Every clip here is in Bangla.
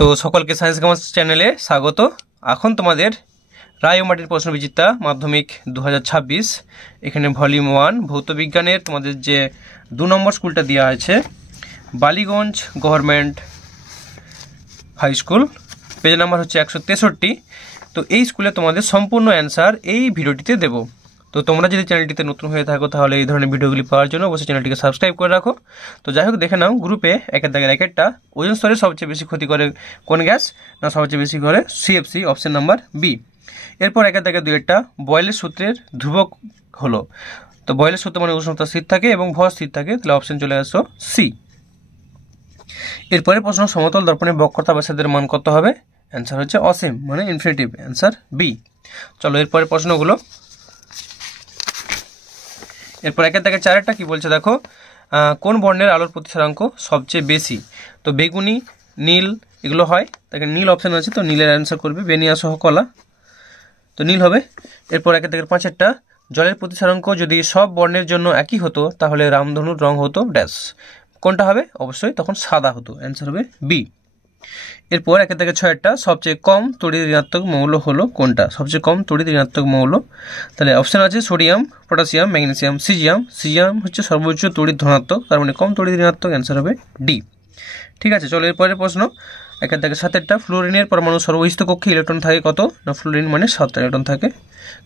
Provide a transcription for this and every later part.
তো সকলকে সায়েন্স কমার্স চ্যানেলে স্বাগত। এখন তোমাদের রায় ও মাটির প্রশ্নবিচিত্রা মাধ্যমিক 2026 এখানে ভলিউম 1 ভৌতবিজ্ঞানের তোমাদের যে 2 নম্বর স্কুলটা দেওয়া আছে Ballygunge government high school, page number হচ্ছে 163। তো এই স্কুলে তোমাদের সম্পূর্ণ অ্যান্সার এই ভিডিওটিতে দেব। তো তোমরা যদি চ্যানেলটিতে নতুন হয়ে থাকো তাহলে এই ধরনের ভিডিওগুলি পাওয়ার জন্য অবশ্যই চ্যানেলটিকে সাবস্ক্রাইব করে রাখো। তো যাই হোক, দেখে নাও গ্রুপে একের দাগের একটা ওজন স্তরে সবচেয়ে বেশি ক্ষতি করে কোন গ্যাস? না, সবচেয়ে বেশি করে সিএফসি, অপশন নাম্বার বি। এরপর একের দাগের দুইটা বয়েলের সূত্রের ধ্রুবক হলো। তো বয়েলের সূত্র মানে উষ্ণতা স্থির থাকে এবং ভর স্থির থাকে, তাহলে অপশন চলে আসো সি। এরপরে প্রশ্ন, সমতল দর্পণের বক্রতা ব্যাসার্ধের মান কত হবে? অ্যান্সার হচ্ছে অসীম মানে ইনফিনিটিভ, অ্যান্সার বি। চলো এরপরে প্রশ্নগুলো। এরপর একের দাগের চারেরটা কি বলছে দেখো, কোন বর্ণের আলোর প্রতিসরাঙ্ক সবচেয়ে বেশি? তো বেগুনি, নীল এগুলো হয়, তাকে নীল অপশন আছে, তো নীলের অ্যান্সার করবে বেনিয়া সহ কলা, তো নীল হবে। এরপর একের দাগের পাঁচেরটা, জলের প্রতিসরাঙ্ক যদি সব বর্ণের জন্য একই হতো তাহলে রামধনুর রং হতো ড্যাশ। কোনটা হবে? অবশ্যই তখন সাদা হতো, অ্যান্সার হবে বি। এরপর একের দাগের ছয়েরটা, সবচেয়ে কম তড়িৎ ঋণাত্মক মৌল হলো কোনটা? সবচেয়ে কম তড়িৎ ঋণাত্মক মৌল, তাহলে অপশন আছে sodium, potassium, magnesium, caesium. Caesium হচ্ছে সর্বোচ্চ তড়িৎ ধনাত্মক, তার মানে কম তড়িৎ ঋণাত্মক, অ্যান্সার হবে ডি। ঠিক আছে, চলো এরপরের প্রশ্ন। একের দাগের সাতেরটা, ফ্লোরিনের পরমাণু সর্বহিত কক্ষে ইলেকট্রন থাকে কত? না, ফ্লোরিন মানে 7টা ইলেকট্রন থাকে,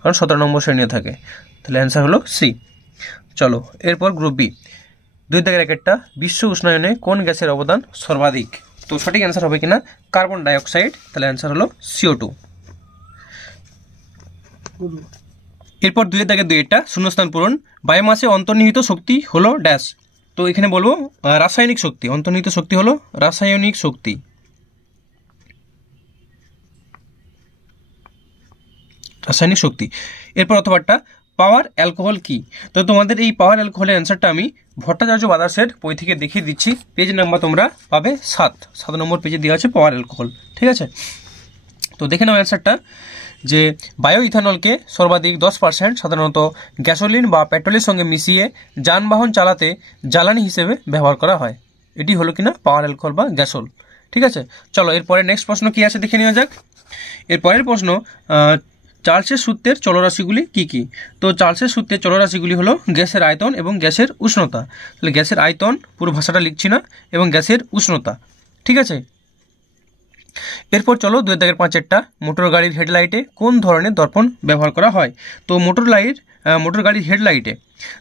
কারণ 17 নম্বর শ্রেণীতে থাকে, তাহলে অ্যান্সার হলো সি। চলো এরপর গ্রুপ বি, দুই দাগের একেরটা, বিশ্ব উষ্ণায়নে কোন গ্যাসের অবদান সর্বাধিক? তো সঠিক অ্যান্সার হবে কিনা কার্বন ডাইঅক্সাইড, তাহলে অ্যান্সার হলো CO2। এরপর দুই দাগের দুইটা শূন্যস্থান পূরণ, বায়োমাসে অন্তর্নিহিত শক্তি হলো ড্যাশ। তো এখানে বলবো রাসায়নিক শক্তি, অন্তর্নিহিত শক্তি হলো রাসায়নিক শক্তি। রাসায়নিক শক্তি। এরপর অথবাটা পাওয়ার অ্যালকোহল কি? তো তোমাদের এই পাওয়ার অ্যালকোহলের অ্যান্সারটা আমি ভট্টাচার্য ব্রাদার্সের বই থেকে দেখিয়ে দিচ্ছি। পেজ নাম্বার তোমরা পাবে 7 নম্বর পেজে দেওয়া আছে পাওয়ার অ্যালকোহল। ঠিক আছে, তো দেখে নাও অ্যান্সারটা, যে বায়ো ইথানলকে সর্বাধিক 10% সাধারণত গ্যাসোলিন বা পেট্রোলের সঙ্গে মিশিয়ে যানবাহন চালাতে জ্বালানি হিসেবে ব্যবহার করা হয়। এটি হলো কিনা পাওয়ার অ্যালকোহল বা গ্যাসোল। ঠিক আছে, চলো এরপরে নেক্সট প্রশ্ন কি আছে দেখে নেওয়া যাক। এরপরের প্রশ্ন, চার্লসের সূত্রের চলরাশিগুলি কি কি? তো চার্লসের সূত্রের চলরাশিগুলি হলো গ্যাসের আয়তন এবং গ্যাসের উষ্ণতা। তাহলে গ্যাসের আয়তন পুরো ভাষাটা লিখছি না, এবং গ্যাসের উষ্ণতা। ঠিক আছে, এরপর চলো দুই দাগের পাঁচেরটা, মোটর গাড়ির হেডলাইটে কোন ধরনের দর্পণ ব্যবহার করা হয়? তো মোটর গাড়ির হেডলাইটে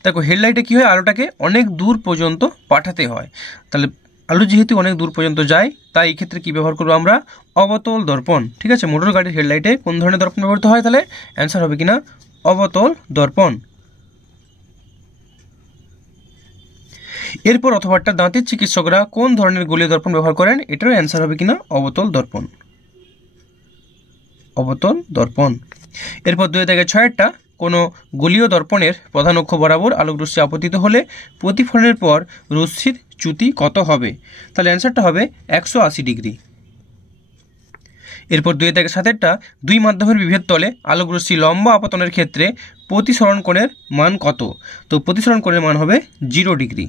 দেখো, হেডলাইটে কি হয়, আলোটাকে অনেক দূর পর্যন্ত পাঠাতে হয়। তাহলে আলো যেহেতু অনেক দূর পর্যন্ত যায়, তাই এই ক্ষেত্রে কি ব্যবহার করবো আমরা? অবতল দর্পণ। ঠিক আছে, মোটর গাড়ির হেডলাইটে কোন ধরনের দর্পণ ব্যবহৃত হয়? তাহলে অ্যান্সার হবে কিনা অবতল দর্পণ। এরপর অথবাটা দাঁতের চিকিৎসকরা কোন ধরনের গোলীয় দর্পণ ব্যবহার করেন? এটারও অ্যান্সার হবে কিনা অবতল দর্পণ, অবতল দর্পণ। এরপর দুই দাগের ছয়েরটা, কোনো গোলীয় দর্পণের প্রধান অক্ষ বরাবর আলোকরশ্মি আপতিত হলে প্রতিফলনের পর রশ্মির চ্যুতি কত হবে? তাহলে অ্যান্সারটা হবে 180 ডিগ্রি। এরপর দুই দাগের সাতেরটা, দুই মাধ্যমের বিভেদ তলে আলোকরশ্মি লম্ব আপতনের ক্ষেত্রে প্রতিসরণ কোণের মান কত? তো প্রতিসরণ কোণের মান হবে 0 ডিগ্রি।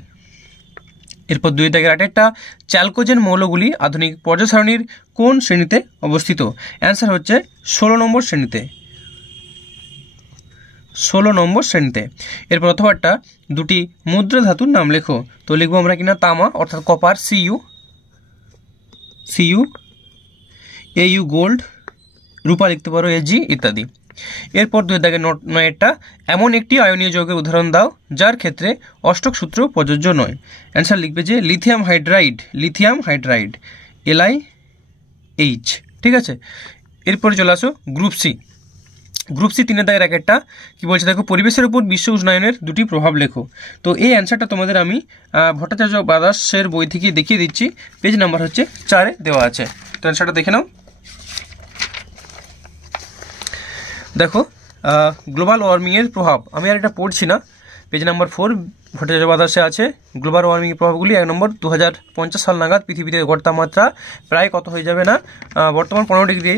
এরপর দুই দাগের আটেরটা, চ্যালকোজেন মৌলগুলি আধুনিক পর্যায় সারণীর কোন শ্রেণীতে অবস্থিত? অ্যান্সার হচ্ছে 16 নম্বর শ্রেণীতে, 16 নম্বর শ্রেণীতে। এরপর অথবাটা দুটি মুদ্রা ধাতুর নাম লেখো। তো লিখবো আমরা কিনা তামা অর্থাৎ কপার Cu, Au গোল্ড, রূপা লিখতে পারো Ag ইত্যাদি। এরপর দুই দাগের নয়েরটা, এমন একটি আয়নীয় যৌগের উদাহরণ দাও যার ক্ষেত্রে অষ্টক সূত্র প্রযোজ্য নয়। অ্যান্সার লিখবে যে লিথিয়াম হাইড্রাইড LiH। ঠিক আছে, এরপরে চলে আসো গ্রুপ সি 3 দাগের একটা কি বলছে দেখো, পরিবেশের উপর বিশ্ব উষ্ণায়নের দুটি প্রভাব লেখো। তো এই অ্যান্সারটা তোমাদের আমি ভট্টাচার্য ব্রাদার্সের বই থেকে দেখিয়ে দিচ্ছি, পেজ নাম্বার হচ্ছে 4 দেওয়া আছে। তো অ্যান্সারটা দেখে নাও। দেখো, গ্লোবাল ওয়ার্মিংয়ের প্রভাব আমি আর এটা পড়ছি না, পেজ নাম্বার 4 ভট্টাচার্য ব্রাদার্সে আছে। গ্লোবাল ওয়ার্মিংয়ের প্রভাবগুলি 1 নম্বর, 2050 সাল নাগাদ পৃথিবীতে গড় তাপমাত্রা প্রায় কত হয়ে যাবে? না, বর্তমান 15 ডিগ্রি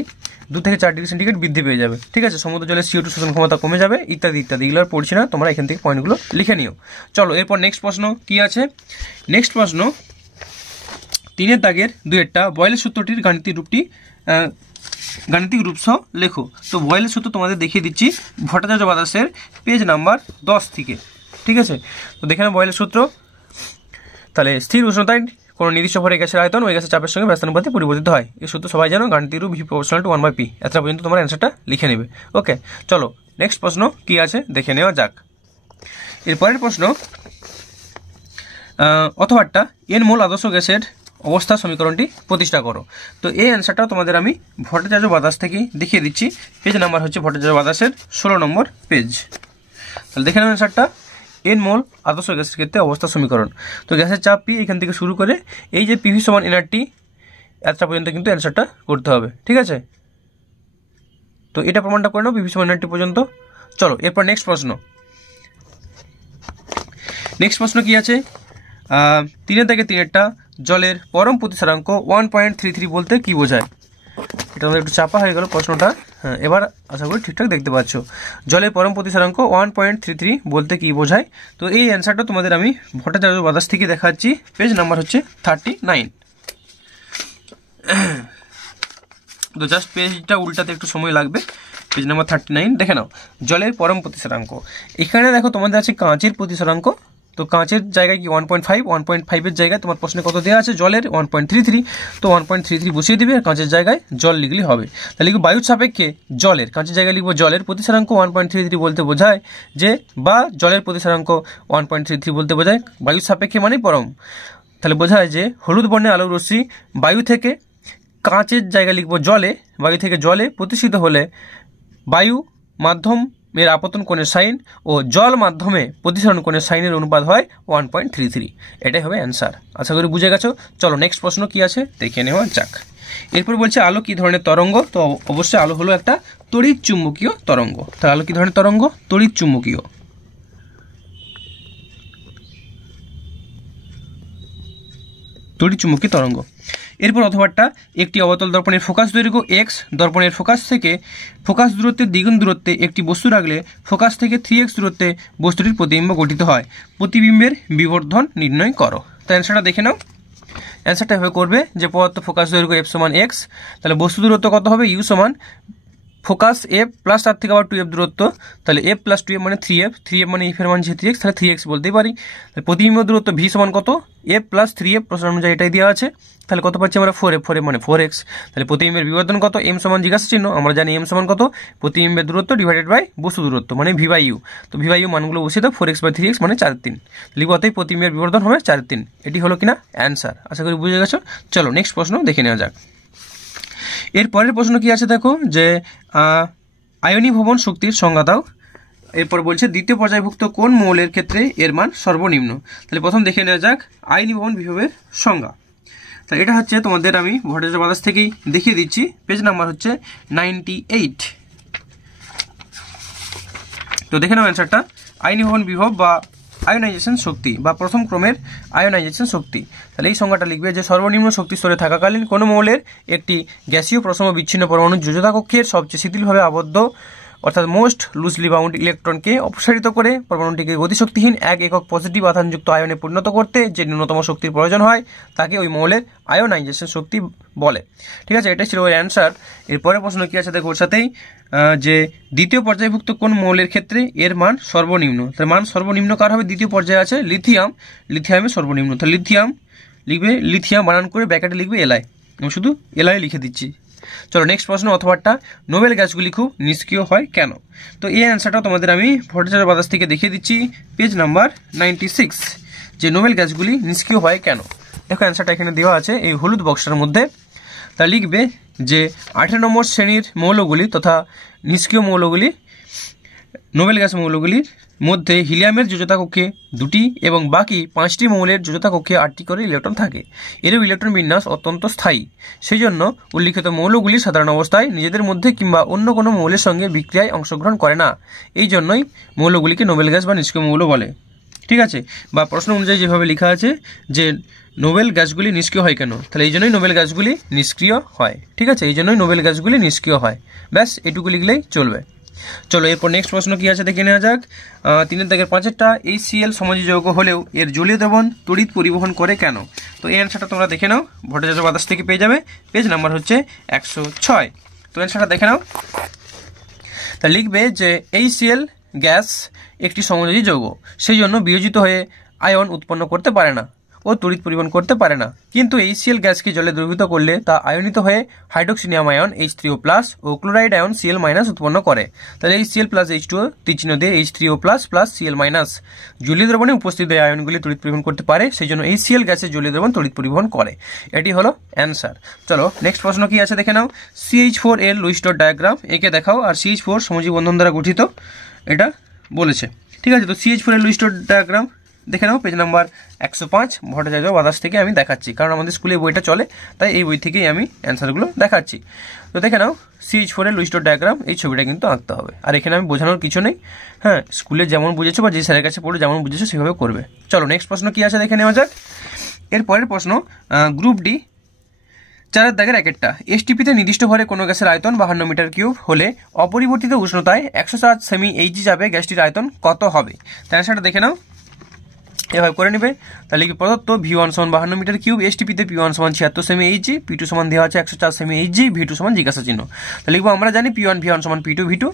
2 থেকে 4 ডিগ্রি সেন্টিগ্রেড বৃদ্ধি পেয়ে যাবে। ঠিক আছে, সমুদ্র জলে CO2 শোষণ ক্ষমতা কমে যাবে ইত্যাদি ইত্যাদি। এগুলো পড়ছি না, তোমরা এখান থেকে পয়েন্টগুলো লিখে নিও। চলো এরপর নেক্সট প্রশ্ন কি আছে। নেক্সট প্রশ্ন, 3 দাগের 2 বয়েলের সূত্রটির গাণিতিক রূপ সহ লেখো। তো বয়েলের সূত্র তোমাদের দেখিয়ে দিচ্ছি ভট্টাচার্য ব্রাদার্সের পেজ নাম্বার 10 থেকে। ঠিক আছে, তো দেখে নাও বয়েলের সূত্র। তাহলে স্থির উষ্ণতায় কোনো নির্দিষ্ট ভরে গ্যাসের আয়তন ওই গ্যাসের চাপের সঙ্গে ব্যস্তানুপাতে পরিবর্তিত হয়। এই সূত্র সবাই জানো, গাণিতিক রূপ ভি প্রপোর্শনাল টু 1/p। এতটা পর্যন্ত তোমার অ্যান্সারটা লিখে নেবে। ওকে, চলো নেক্সট প্রশ্ন কি আছে দেখে নেওয়া যাক। এরপরের প্রশ্ন, অথবাটা এন মোল আদর্শ গ্যাসের অবস্থা সমীকরণটি প্রতিষ্ঠা করো। তো এই অ্যান্সারটাও তোমাদের আমি ভট্টাচার্য ব্রাদার্স থেকে দেখিয়ে দিচ্ছি। পেজ নাম্বার হচ্ছে ভট্টাচার্য ব্রাদার্সের 16 নম্বর পেজ। তাহলে দেখে নেব অ্যান্সারটা, এন মোল আদর্শ গ্যাসের ক্ষেত্রে অবস্থা সমীকরণ। তো গ্যাসের চাপ পি, এখান থেকে শুরু করে এই যে পিভি সমান এনআরটি এতটা পর্যন্ত কিন্তু অ্যান্সারটা করতে হবে। ঠিক আছে, তো এটা প্রমাণটা করে নাও পিভি সমান এনআরটি পর্যন্ত। চলো এরপর নেক্সট প্রশ্ন কি আছে, 3 থেকে 3 জলের পরম প্রতিসরাঙ্ক 1.33 বলতে কি বোঝায়? এটা আমাদের একটু চাপা হয়ে গেল প্রশ্নটা। হ্যাঁ, এবার আশা করি ঠিকঠাক দেখতে পাচ্ছ। জলের পরম প্রতিসরাঙ্ক 1.33 বলতে কি বোঝায়? তো এই অ্যান্সারটা তোমাদের আমি ভট্টাচার্য ব্রাদার্স থেকে দেখাচ্ছি। পেজ নাম্বার হচ্ছে 39। তো জাস্ট পেজটা উল্টাতে একটু সময় লাগবে। পেজ নাম্বার 39 দেখে নাও, জলের পরম প্রতিসরাঙ্ক। এখানে দেখো তোমাদের আছে কাঁচের প্রতিসরাঙ্ক। তো কাঁচের জায়গায় কি 1.5 জায়গায় তোমার প্রশ্নে কত দেওয়া আছে? জলের 1.33। তো 1.33 বসিয়ে দিবে, আর কাঁচের জায়গায় জল লিখলে হবে। তাহলে লিখবো বায়ুর সাপেক্ষে জলের, কাঁচের জায়গায় লিখবো জলের প্রতিসরাঙ্ক 1.33 বলতে বোঝায় যে, বা জলের প্রতিসরাঙ্ক 1.33 বলতে বোঝায় বায়ুর সাপেক্ষে মানে পরম। তাহলে বোঝায় যে হলুদ বর্ণের আলোক রশ্মি বায়ু থেকে কাঁচের জায়গায় লিখবো জলে, বায়ু থেকে জলে প্রতিষ্ঠিত হলে বায়ু মাধ্যমের আপতন কোণের সাইন ও জল মাধ্যমে প্রতিসরণ কোণের সাইনের অনুপাত হয় 1.33। এটাই হবে অ্যান্সার। আশা করি বুঝে গেছো। চলো নেক্সট প্রশ্ন কি আছে দেখে নেওয়া যাক। এরপর বলছে আলো কি ধরনের তরঙ্গ? তো অবশ্যই আলো হলো একটা তড়িৎ চুম্বকীয় তরঙ্গ। তাহলে আলো কি ধরনের তরঙ্গ? তড়িৎ চুম্বকীয়। তরঙ্গ। এরপর অথবাটা একটি অবতল দর্পণের ফোকাস দৈর্ঘ্য x, দর্পণের ফোকাস থেকে ফোকাস দূরত্বের দ্বিগুণ দূরত্বে একটি বস্তু রাখলে ফোকাস থেকে 3x দূরত্বে বস্তুটির প্রতিবিম্ব গঠিত হয়। প্রতিবিম্বের বিবর্ধন নির্ণয় করো। তো অ্যান্সারটা দেখে নাও। অ্যান্সারটা এভাবে করবে যে পদার্থ ফোকাস দৈর্ঘ্য f সমান x, তাহলে বস্তু দূরত্ব কত হবে? u সমান ফোকাস f প্লাস তার থেকে আবার 2f দূরত্ব, তাহলে f প্লাস 2f মানে 3f, 3f মানে f এর মান যে 3x, তাহলে 3x বলতেই পারি। প্রতিবিম্ব দূরত্ব v সমান কত? f প্লাস 3f, প্রশ্ন অনুযায়ী এটাই দেওয়া আছে। তাহলে কত পাচ্ছি আমরা? 4f, 4f মানে 4x। তাহলে প্রতিবিম্বের বিবর্ধন কত? m সমান জিজ্ঞাসা চিহ্ন, আমরা জানি m সমান কত? প্রতিবিম্বের দূরত্ব ডিভাইডেড বাই বস্তু দূরত্ব মানে v বাই u। তো v বাই u মানগুলো বসিয়ে দাও, 4x বাই 3x মানে 4/3। লিখবো অতএব প্রতিবিম্বের বিবর্ধন হবে 4/3। এটি হলো কিনা অ্যান্সার। আশা করি বুঝে গেছো। চলো নেক্সট প্রশ্ন দেখে নেওয়া যাক। এর পরের প্রশ্ন কি আছে দেখো, যে আয়নীভবন শক্তির সংজ্ঞা দাও। এরপর বলছে দ্বিতীয় পর্যায়ভুক্ত কোন মৌলের ক্ষেত্রে এর মান সর্বনিম্ন। তাহলে প্রথম দেখে নেওয়া যাক আয়নীভবন বিভবের সংজ্ঞা। তাহলে এটা হচ্ছে তোমাদের আমি ভট্টাচার্য ব্রাদার্স থেকেই দেখিয়ে দিচ্ছি। পেজ নাম্বার হচ্ছে 98। তো দেখে নাও অ্যান্সারটা, আয়নীভবন বিভব বা আয়োনাইজেশন শক্তি বা প্রথম ক্রমের আয়োনাইজেশন শক্তি। তাহলে এই সংজ্ঞাটা লিখবে যে সর্বনিম্ন শক্তি স্তরে থাকাকালীন কোনো মৌলের একটি গ্যাসীয় প্রসম বিচ্ছিন্ন পরমাণু যোজতা কক্ষের সবচেয়ে শিথিলভাবে আবদ্ধ অর্থাৎ মোস্ট লুজলি বাউন্ড ইলেকট্রনকে অপসারিত করে পরমাণুটিকে গতিশক্তিহীন 1 একক পজিটিভ আধানযুক্ত আয়নে পরিণত করতে যে ন্যূনতম শক্তির প্রয়োজন হয় তাকে ওই মৌলের আয়োনাইজেশন শক্তি বলে। ঠিক আছে, এটাই ছিল ওই অ্যান্সার। এরপরে প্রশ্ন কি আছে দেখো ওর সাথেই, যে দ্বিতীয় পর্যায়ভুক্ত কোন মৌলের ক্ষেত্রে এর মান সর্বনিম্ন। তার মান সর্বনিম্ন কার হবে? দ্বিতীয় পর্যায়ে আছে লিথিয়াম, লিথিয়ামের সর্বনিম্ন। তাহলে লিথিয়াম লিখবে, লিথিয়াম বানান করে ব্র্যাকেটে লিখবে এলআই, আমি শুধু এলআই লিখে দিচ্ছি। চলো নেক্সট প্রশ্ন, অথবাটা নোবেল গ্যাসগুলি খুব নিষ্ক্রিয় হয় কেন। তো এই অ্যান্সারটা তোমাদের আমি ভট্টাচার্য ব্রাদার্স থেকে দেখিয়ে দিচ্ছি। পেজ নাম্বার 96, যে নোবেল গ্যাসগুলি নিষ্ক্রিয় হয় কেন। দেখো অ্যান্সারটা এখানে দেওয়া আছে এই হলুদ বক্সটার মধ্যে। তা লিখবে যে 18 নম্বর শ্রেণীর মৌলগুলি তথা নিষ্ক্রিয় মৌলগুলি, নোবেল গ্যাস মৌলগুলির মধ্যে হিলিয়ামের যোজতা কক্ষে 2টি এবং বাকি 5টি মৌলের যোজতা কক্ষে 8টি করে ইলেকট্রন থাকে। এরও ইলেকট্রন বিন্যাস অত্যন্ত স্থায়ী। সেই জন্য উল্লিখিত মৌলগুলি সাধারণ অবস্থায় নিজেদের মধ্যে কিংবা অন্য কোনো মৌলের সঙ্গে বিক্রিয়ায় অংশগ্রহণ করে না। এই জন্যই মৌলগুলিকে নোবেল গ্যাস বা নিষ্ক্রিয় মৌল বলে। ঠিক আছে, বা প্রশ্ন অনুযায়ী যেভাবে লেখা আছে যে নোবেল গ্যাসগুলি নিষ্ক্রিয় হয় কেন, তাহলে এই জন্যই নোবেল গ্যাসগুলি নিষ্ক্রিয় হয়। ঠিক আছে, এই জন্যই নোবেল গ্যাসগুলি নিষ্ক্রিয় হয়। ব্যাস এটুকু লিখলেই চলবে। চলো এরপর নেক্সট প্রশ্ন কি আছে দেখে নেওয়া যাক। 3 থেকে 5টা HCl সমযোজী যৌগ হলেও এর জলীয় দ্রবণ তড়িৎ পরিবহন করে কেন। তো এই অ্যান্সারটা তোমরা দেখে নাও, ভট্টাচার্য বাতাস থেকে পেয়ে যাবে। পেজ নাম্বার হচ্ছে 106। তো অ্যান্সারটা দেখে নাও। তা লিখবে যে HCl গ্যাস একটি সমযোজী যৌগ, সেই জন্য বিয়োজিত হয়ে আয়ন উৎপন্ন করতে পারে না ও তড়িৎ পরিবহন করতে পারে না। কিন্তু HCl গ্যাসকে জলে দ্রবীভূত করলে তা আয়নিত হয়ে হাইড্রোক্সিনিয়াম আয়ন H3O+ ও ক্লোরাইড আয়ন Cl- উৎপন্ন করে। তাহলে HCl + H2O তীরচিহ্ন দিয়ে H3O+ Cl-, জলীয় দ্রবণে উপস্থিত এই আয়নগুলি তড়িৎ পরিবহন করতে পারে, সেই জন্য HCl গ্যাসের জলীয় দ্রবণ তড়িৎ পরিবহন করে। এটি হলো অ্যান্সার। চলো নেক্সট প্রশ্ন কি আছে দেখে নাও। CH4 লুইস ডট ডায়াগ্রাম একে দেখাও। আর CH4 সমযোজী বন্ধন দ্বারা গঠিত, এটা বলেছে। ঠিক আছে, তো CH4 লুইস ডট ডায়াগ্রাম দেখে নাও, পেজ নাম্বার 105। ভট্টাচার্য বাতাস থেকে আমি দেখাচ্ছি, কারণ আমাদের স্কুলে বইটা চলে, তাই এই বই থেকেই আমি অ্যান্সারগুলো দেখাচ্ছি। তো দেখে নাও CH4 লুইস ডট ডায়াগ্রাম, এই ছবিটা কিন্তু আঁকতে হবে। আর এখানে আমি বোঝানোর কিছু নেই, হ্যাঁ, স্কুলে যেমন বুঝেছো বা যে স্যারের কাছে পড়ে যেমন বুঝেছো সেভাবে করবে। চলো নেক্সট প্রশ্ন কি আছে দেখে নেওয়া যাক। এর পরের প্রশ্ন, গ্রুপ ডি 4 দাগের 1টা। STP-তে নির্দিষ্ট ভরে কোনো গ্যাসের আয়তন 52 মিটার কিউব হলে অপরিবর্তিত উষ্ণতায় 107 সেমি Hg যাবে, গ্যাসটির আয়তন কত হবে? তাই সেটা দেখে নাও, এভাবে করে নেবে। তাহলে কি প্রদত্ত V1 = 52 মিটার কিউব, STP-তে P1 = 76 সেমি Hg, P2 দেওয়া আছে 104 সেমি Hg, V2 জিজ্ঞাসা চিহ্ন। তাহলে লিখবো আমরা জানি P1 V1 = P2 V2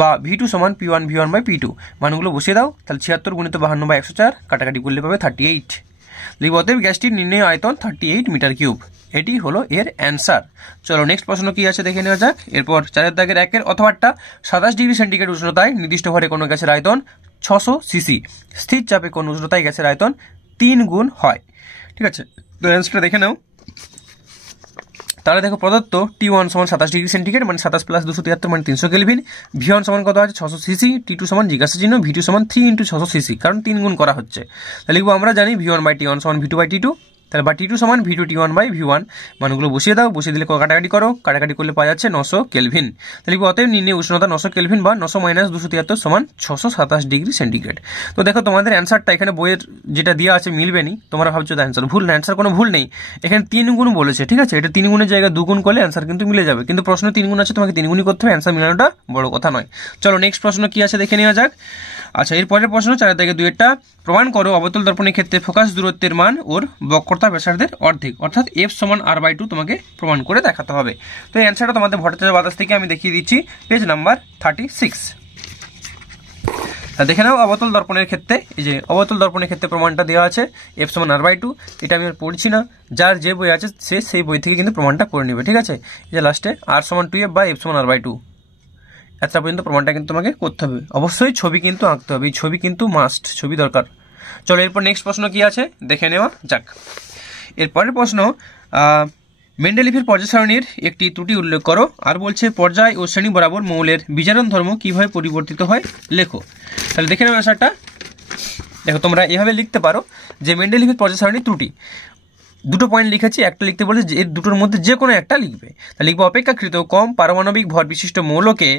বা V2 = P1 V1/P2। মানগুলো বসিয়ে দাও। তাহলে 76 × 52/104 কাটাকাটি করলে পাবে 38। লিখব অতএব গ্যাসটির নির্ণয় আয়তন 38 মিটার কিউব। এটি হলো এর অ্যান্সার। চলো নেক্সট প্রশ্ন কি আছে দেখে নেওয়া যাক। এরপর 4 দাগের 1-এর অথবাটা 27 ডিগ্রি সেন্টিগ্রেড উষ্ণতায় নির্দিষ্ট ভরে কোনো গ্যাসের আয়তন 600 সিসি, স্থির চাপে কোন উষ্ণতায় গ্যাসের আয়তন 3 গুণ হয়। ঠিক আছে, তো অ্যান্সারটা দেখে নাও। তাহলে দেখো প্রদত্ত T1 = 27 ডিগ্রি সেন্টিগ্রেড, মানে 27 + 273 মানে 300 কেলভিন। V1 কত আছে 600 সিসি, T2 জিজ্ঞাসা চিহ্ন, V2 3 × 600 সিসি, কারণ 3 গুণ করা হচ্ছে। তাহলে লিখবো আমরা জানি V1/T1 = V2/T2, তাহলে বা T2 = V2 T1/V1। মানগুলো বসিয়ে দাও, বসিয়ে দিলে কাটাকাটি করো, কাটাকাটি করলে পাওয়া যাচ্ছে 900 কেলভিন। তাহলে লিখবো অতএব নির্ণয় উষ্ণতা 900 কেলভিন বা 900 - 273 = 627 ডিগ্রি সেন্টিগ্রেড। তো দেখো তোমাদের অ্যান্সারটা এখানে বইয়ের যেটা দেওয়া আছে মিলবে নি, তোমরা ভাবছো অ্যান্সার ভুল। না, অ্যান্সার কোনো ভুল নেই, এখানে 3 গুণ বলেছে। ঠিক আছে, এটা 3 গুণের জায়গায় 2 গুণ করলে অ্যান্সার কিন্তু মিলে যাবে, কিন্তু প্রশ্ন 3 গুণ আছে, তোমাকে 3 গুণই করতে হবে, অ্যান্সার মিলানোটা বড় কথা নয়। চলো নেক্সট প্রশ্ন কি আছে দেখে নেওয়া যাক। আচ্ছা, এরপরের প্রশ্ন 4 দাগে 2-টা। প্রমাণ করো অবতল দর্পণের ক্ষেত্রে ফোকাস দূরত্বের মান ওর বক্রতা ব্যাসার্ধের অর্ধেক, অর্থাৎ F = R/2 তোমাকে প্রমাণ করে দেখাতে হবে। তো এই অ্যান্সারটা তোমাদের ভট্টাচার্য বাতাস থেকে আমি দেখিয়ে দিচ্ছি, পেজ নাম্বার 36। দেখে নাও অবতল দর্পণের ক্ষেত্রে, এই যে অবতল দর্পণের ক্ষেত্রে প্রমাণটা দেওয়া আছে F = R/2। এটা আমি আর পড়ছি না, যার যে বই আছে সে সেই বই থেকে কিন্তু প্রমাণটা করে নেবে। ঠিক আছে, এই যে লাস্টে R = 2F বা F = R/2, এতটা পর্যন্ত প্রমাণটা কিন্তু তোমাকে করতে হবে। অবশ্যই ছবি কিন্তু আঁকতে হবে, এই ছবি কিন্তু মাস্ট, ছবি দরকার। চলো এরপর নেক্সট প্রশ্ন কি আছে দেখে নেওয়া যাক। এরপরের প্রশ্ন, মেন্ডেলিভের পর্যায় সারণীর একটি ত্রুটি উল্লেখ করো। আর বলছে পর্যায় ও শ্রেণী বরাবর মৌলের বিজারণ ধর্ম কিভাবে পরিবর্তিত হয় লেখো। তাহলে দেখে নাও অ্যান্সারটা। দেখো তোমরা এভাবে লিখতে পারো যে মেন্ডেলিভের পর্যায় সারণীর ত্রুটি, 2টো পয়েন্ট লিখেছি, একটা লিখতে বলে যে এর দুটোর মধ্যে যে কোনো একটা লিখবে। তাহলে লিখবো অপেক্ষাকৃত কম পারমাণবিক ভর বিশিষ্ট মৌলকে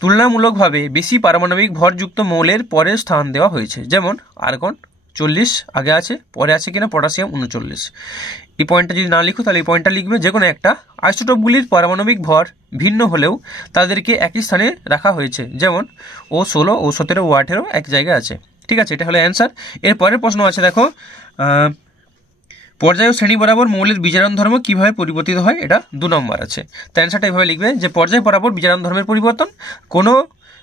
তুলনামূলকভাবে বেশি পারমাণবিক ভরযুক্ত মৌলের পরে স্থান দেওয়া হয়েছে। যেমন আর্গন 40 আগে আছে, পরে আছে কিনা পটাশিয়াম 39। এই পয়েন্টটা যদি না লিখো তাহলে এই পয়েন্টটা লিখবে, যে কোনো একটা। আইসোটোপগুলির পারমাণবিক ভর ভিন্ন হলেও তাদেরকে একই স্থানে রাখা হয়েছে, যেমন O16, O17, O18 এক জায়গায় আছে। ঠিক আছে, এটা হলো অ্যান্সার। এর পরের প্রশ্ন আছে দেখো, পর্যায় ও শ্রেণী বরাবর মৌলের বিজারণ ধর্ম কিভাবে পরিবর্তিত হয়, এটা 2 নম্বর আছে। তাই অ্যান্সারটা এভাবে লিখবে যে পর্যায় বরাবর বিজারণ ধর্মের পরিবর্তন, কোনো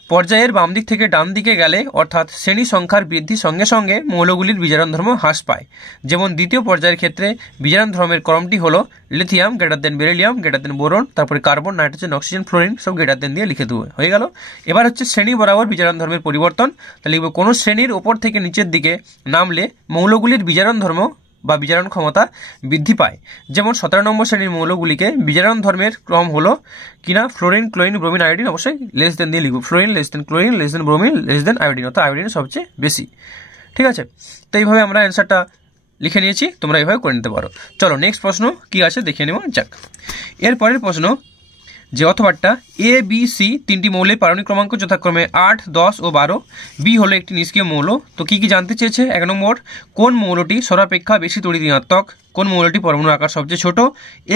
পর্যায়ের বাম দিক থেকে ডান দিকে গেলে অর্থাৎ শ্রেণী সংখ্যার বৃদ্ধির সঙ্গে সঙ্গে মৌলগুলির বিজারণ ধর্ম হ্রাস পায়। যেমন দ্বিতীয় পর্যায়ের ক্ষেত্রে বিজারণ ধর্মের ক্রমটি হলো লিথিয়াম > বেরিলিয়াম > বোরন, তারপরে কার্বন, নাইট্রোজেন, অক্সিজেন, ফ্লোরিন সব > দিয়ে লিখে দেবো, হয়ে গেল। এবার হচ্ছে শ্রেণী বরাবর বিজারণ ধর্মের পরিবর্তন। তাহলে লিখবো কোনো শ্রেণীর ওপর থেকে নিচের দিকে নামলে মৌলগুলির বিজারণ ধর্ম বা বিজারণ ক্ষমতা বৃদ্ধি পায়। যেমন 17 নম্বর শ্রেণীর মৌলগুলিকে বিজারণ ধর্মের ক্রম হলো কিনা ফ্লোরিন, ক্লোরিন, ব্রোমিন, আয়োডিন, অবশ্যই লেস দেন দিয়ে লিখবো, fluorine less than chlorine, less than bromine, less than iodine, অর্থাৎ আয়োডিন সবচেয়ে বেশি। ঠিক আছে, তো এইভাবে আমরা অ্যান্সারটা লিখে নিয়েছি, তোমরা এইভাবে করে নিতে পারো। চলো নেক্সট প্রশ্ন কি আছে দেখে নেওয়া যাক। এরপরের প্রশ্ন, যে অথবাটা A, B, C 3টি মৌলের পারমাণবিক ক্রমাঙ্ক যথাক্রমে 8, 10 ও 12। B হলো একটি নিষ্ক্রিয় মৌল। তো কি কি জানতে চেয়েছে? 1 নম্বর, কোন মৌলটি সর্বাপেক্ষা বেশি তড়িৎ ঋণাত্মক? কোন মৌলটি পরমাণুর আকার সবচেয়ে ছোট?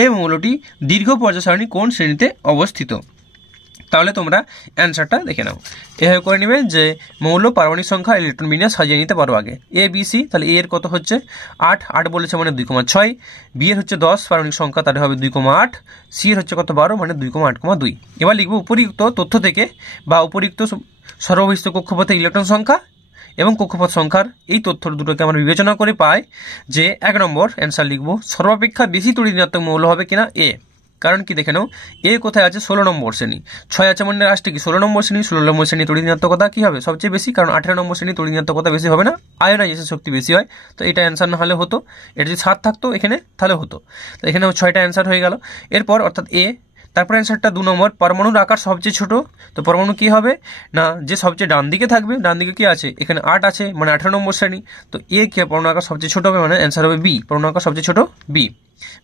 এ মৌলটি দীর্ঘ পর্যায় সারণী কোন শ্রেণীতে অবস্থিত? তাহলে তোমরা অ্যান্সারটা দেখে নাও। এভাবে করে নেবে যে মৌল পারমাণবিক সংখ্যা ইলেকট্রন বিন্যাস সাজিয়ে নিতে পারো আগে। এ বি সি, তাহলে এ এর কত হচ্ছে 8, 8 বলেছে মানে 2,6, বি এর হচ্ছে 10 পারমাণবিক সংখ্যা, তাহলে হবে 2,8, সি এর হচ্ছে কত 12 মানে 2,8,2। এবার লিখবো উপরিউক্ত তথ্য থেকে বা উপরিউক্ত সর্ববহিষ্ঠ কক্ষপথে ইলেকট্রন সংখ্যা এবং কক্ষপথ সংখ্যার এই তথ্য দুটোকে আমরা বিবেচনা করে পাই যে 1 নম্বর অ্যান্সার লিখবো সর্বাপেক্ষা বেশি তড়িৎ ঋণাত্মক মৌল হবে কিনা এ। কারণ কি দেখে নাও, এ কোথায় আছে 16 নম্বর শ্রেণী, 6 আছে মানে লাস্টে কি 16 নম্বর শ্রেণী, 16 নম্বর শ্রেণী তড়িৎ ঋণাত্মকতা কি হবে সবচেয়ে বেশি, কারণ 18 নম্বর শ্রেণী তড়িৎ ঋণাত্মকতা বেশি হবে না, আয়নাইজেশন শক্তি বেশি হয়। তো এটা অ্যান্সার না হলে হতো, এটা যদি 7 থাকতো এখানে তাহলে হতো। তো এখানে 6টা অ্যান্সার হয়ে গেল। এরপর অর্থাৎ এ। তারপর অ্যান্সারটা 2 নম্বর, পরমাণুর আকার সবচেয়ে ছোট। তো পরমাণু কি হবে না, যে সবচেয়ে ডান দিকে থাকবে, ডান দিকে কি আছে এখানে 8 আছে মানে 18 নম্বর শ্রেণী। তো এ কি পরমাণু আকার সবচেয়ে ছোট হবে মানে অ্যান্সার হবে বি, পরমাণু আকার সবচেয়ে ছোট বি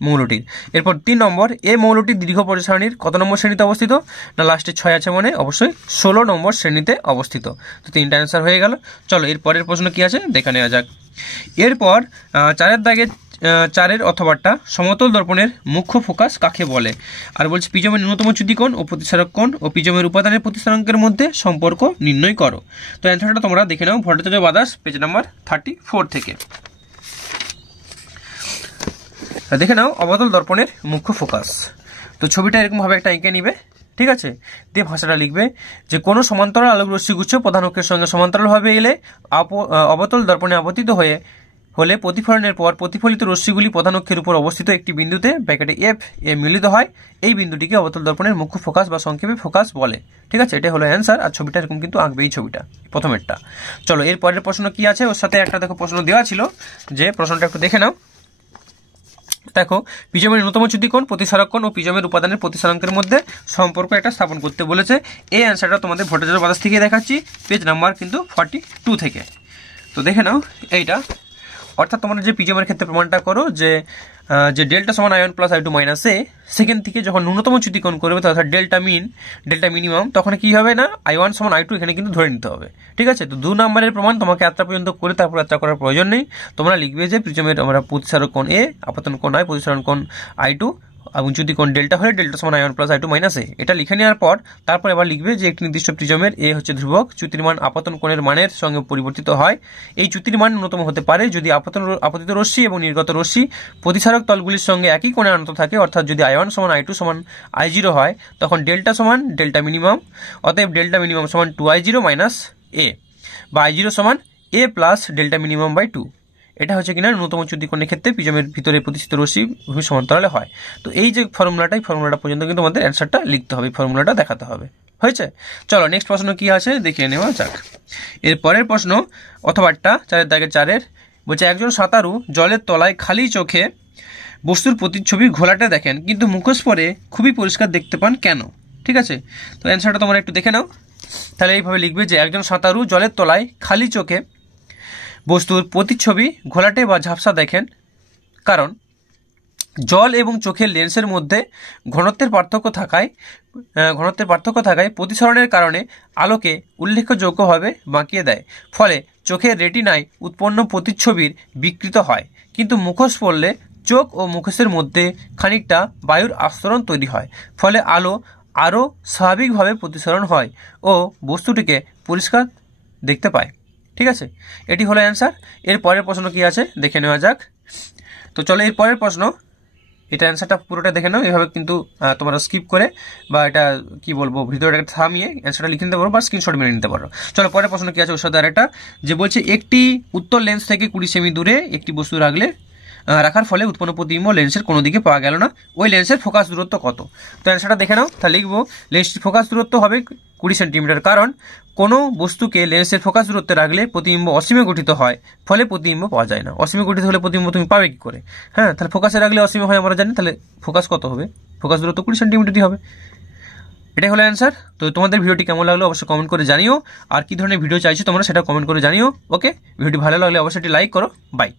মৌলটির। এরপর 3 নম্বর, এ মৌলটি দীর্ঘ পর্যায় সারণীর কত নম্বর শ্রেণীতে অবস্থিত না লাস্টে 6 আছে মানে অবশ্যই 16 নম্বর শ্রেণীতে অবস্থিত। তো 3টা অ্যান্সার হয়ে গেল। চলো এর পরের প্রশ্ন কি আছে দেখে নেওয়া যাক। এরপর 4-এর দাগে 4-এর অথবাটা সমতল দর্পণের মুখ্য ফোকাস কাকে বলে, আর বলছে প্রিজমের ন্যূনতম চ্যুতি কোণ ও প্রতিসারক কোণ ও প্রিজমের উপাদানের প্রতিসারাঙ্কের মধ্যে সম্পর্ক নির্ণয় করো। তো অ্যান্সারটা তোমরা দেখে নাও ভট্টাচার্য ব্রাদার্স পেজ নাম্বার 34 থেকে। দেখে নাও অবতল দর্পণের মুখ্য ফোকাস। তো ছবিটা এরকমভাবে একটা এঁকে নিবে, ঠিক আছে, দিয়ে ভাষাটা লিখবে যে কোনো সমান্তরাল আলোক রশ্মিগুচ্ছ প্রধান অক্ষের সঙ্গে সমান্তরালভাবে এলে অবতল দর্পণে আপতিত হলে প্রতিফলনের পর প্রতিফলিত রশ্মিগুলি প্রধান অক্ষের উপর অবস্থিত একটি বিন্দুতে ব্র্যাকেটে এফ এ মিলিত হয়। এই বিন্দুটিকে অবতল দর্পণের মুখ্য ফোকাস বা সংক্ষেপে ফোকাস বলে। ঠিক আছে, এটা হলো অ্যান্সার। আর ছবিটা এরকম কিন্তু আঁকবে, এই ছবিটা প্রথমেরটা। চলো এর পরের প্রশ্ন কি আছে, ওর সাথে একটা দেখো প্রশ্ন দেওয়া ছিল, যে প্রশ্নটা একটু দেখে নাও। দেখো প্রিজমের ন্যূনতম চ্যুতি কোণ, প্রতিসারক কোণ ও প্রিজমের উপাদানের প্রতিসারাঙ্কের মধ্যে সম্পর্ক একটা স্থাপন করতে বলেছে। এই অ্যান্সারটা তোমাদের ভট্টাচার্য ব্রাদার্স থেকে দেখাচ্ছি, পেজ নাম্বার কিন্তু 42 থেকে। তো দেখে নাও এইটা, অর্থাৎ তোমরা যে প্রিজমের ক্ষেত্রে প্রমাণটা করো যে ডেল্টা সমান আয়ন প্লাস I2 মাইনাস এ, সেখান থেকে যখন ন্যূনতম চ্যুতি কোণ করবে অর্থাৎ ডেল্টা মিনিমাম, তখন কি হবে না I1 সমান I2 এখানে কিন্তু ধরে নিতে হবে। ঠিক আছে, তো 2 নম্বরের প্রমাণ তোমাকে যাত্রা পর্যন্ত করে তারপর যাত্রা করার প্রয়োজন নেই। তোমরা লিখবে যে প্রিজমের আমরা প্রতিসারক কোণ এ, আপতন কোণ I, প্রতিসারণ কোণ I2 এবং যদি কোণ ডেল্টা হলে ডেল্টা সমান I1 প্লাস I2 মাইনাস এ। এটা লিখে নেওয়ার পর তারপর এবার লিখবে যে একটি নির্দিষ্ট প্রিজমের এ হচ্ছে ধ্রুবক, চ্যুতির মান আপতন কোণের মানের সঙ্গে পরিবর্তিত হয়। এই চ্যুতির মান ন্যূনতম হতে পারে যদি আপতিত রশ্মি এবং নির্গত রশ্মি প্রতিসারক তলগুলির সঙ্গে একই কোণে আনত থাকে, অর্থাৎ যদি I1 সমান I2 সমান I0 হয় তখন ডেল্টা সমান ডেল্টা মিনিমাম, অতএব ডেল্টা মিনিমাম সমান 2I0 মাইনাস এ, বা I0 সমান এ প্লাস ডেল্টা মিনিমাম বাই 2। এটা হচ্ছে কিনা ন্যূনতম চ্যুতি কোণের ক্ষেত্রে প্রিজমের ভিতরে প্রতিষ্ঠিত রশ্মি ভূমি সমান্তরালে হয়। তো এই যে ফর্মুলাটা, এই ফর্মুলাটা পর্যন্ত কিন্তু আমাদের অ্যান্সারটা লিখতে হবে, ফর্মুলাটা দেখাতে হবে। হয়েছে, চলো নেক্সট প্রশ্ন কি আছে দেখিয়ে নেওয়া যাক। এর পরের প্রশ্ন অথবাটা 4-এর দাগে 4-এর বলছে একজন সাঁতারু জলের তলায় খালি চোখে বস্তুর প্রতিচ্ছবি ঘোলাটে দেখেন কিন্তু মুখোশ পরে খুবই পরিষ্কার দেখতে পান কেন। ঠিক আছে, তো অ্যান্সারটা তোমরা একটু দেখে নাও। তাহলে এইভাবে লিখবে যে একজন সাঁতারু জলের তলায় খালি চোখে বস্তুর প্রতিচ্ছবি ঘোলাটে বা ঝাপসা দেখেন কারণ জল এবং চোখের লেন্সের মধ্যে ঘনত্বের পার্থক্য থাকায় প্রতিসরণের কারণে আলোকে উল্লেখযোগ্যভাবে বাঁকিয়ে দেয়, ফলে চোখের রেটিনায় উৎপন্ন প্রতিচ্ছবির বিকৃত হয়, কিন্তু মুখোশ পড়লে চোখ ও মুখোশের মধ্যে খানিকটা বায়ুর আস্তরণ তৈরি হয়, ফলে আলো আরও স্বাভাবিকভাবে প্রতিসরণ হয় ও বস্তুটিকে পরিষ্কার দেখতে পায়। ঠিক আছে, এটি হলো অ্যান্সার। এর পরের প্রশ্ন কি আছে দেখে নেওয়া যাক। তো চলো এর পরের প্রশ্ন, এটা অ্যান্সারটা পুরোটা দেখে নাও, এভাবে কিন্তু তোমরা স্কিপ করে বা এটা কি বলবো ভিডিওটাকে থামিয়ে অ্যান্সারটা লিখে নিতে পারো বা স্ক্রিনশট মেরে নিতে পারো। চলো পরের প্রশ্ন কি আছে ওর সাথে আরেকটা, যে বলছে একটি উত্তর লেন্স থেকে 20 সেমি দূরে একটি বস্তু রাখার ফলে উৎপন্ন প্রতিবিম্ব লেন্সের কোনো দিকে পাওয়া গেল না, ওই লেন্সের ফোকাস দূরত্ব কত। তো অ্যান্সারটা দেখে নাও। তাহলে লিখবো লেন্সটির ফোকাস দূরত্ব হবে 20 সেন্টিমিটার, কারণ কোনো বস্তুকে লেন্সের ফোকাস দূরত্বে রাখলে প্রতিবিম্ব অসীমে গঠিত হয়, ফলে প্রতিবিম্ব পাওয়া যায় না। অসীমে গঠিত হলে প্রতিবিম্ব তুমি পাবে কি করে? হ্যাঁ, তাহলে ফোকাসে রাখলে অসীমে হয় আমরা জানি, তাহলে ফোকাস কত হবে? ফোকাস দূরত্ব 20 সেন্টিমিটারই হবে। এটাই হলো অ্যান্সার। তো তোমাদের ভিডিওটি কেমন লাগলো অবশ্যই কমেন্ট করে জানিও, আর কি ধরনের ভিডিও চাইছো তোমরা সেটা কমেন্ট করে জানিও। ওকে, ভিডিওটি ভালো লাগলে অবশ্যই লাইক করো। বাই।